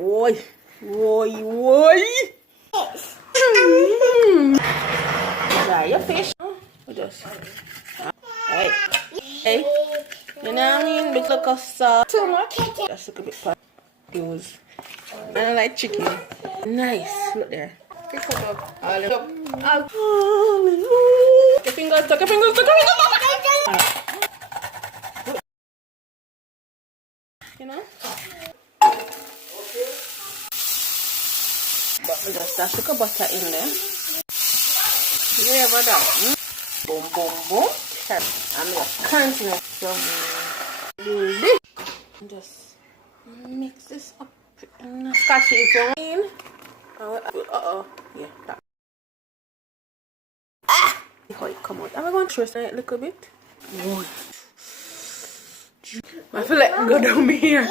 Oi, oi, oi. Try your fish. We just, hey, hey. You know what I mean? Bit look of salt. Too much. Just look a bit pot. Use. I don't like chicken. Nice. Look there. Pick up. All up. Hallelujah. Your fingers, tuck your fingers, tuck your fingers. You know? But we just dash a butter in there. Yeah, brother. Boom, boom, boom. I'm just continue some just mix this up and scotch it in. Uh-oh. Yeah. That. Ah! How it come out. I'm going to twist it a little bit. Oh. I feel like go down here.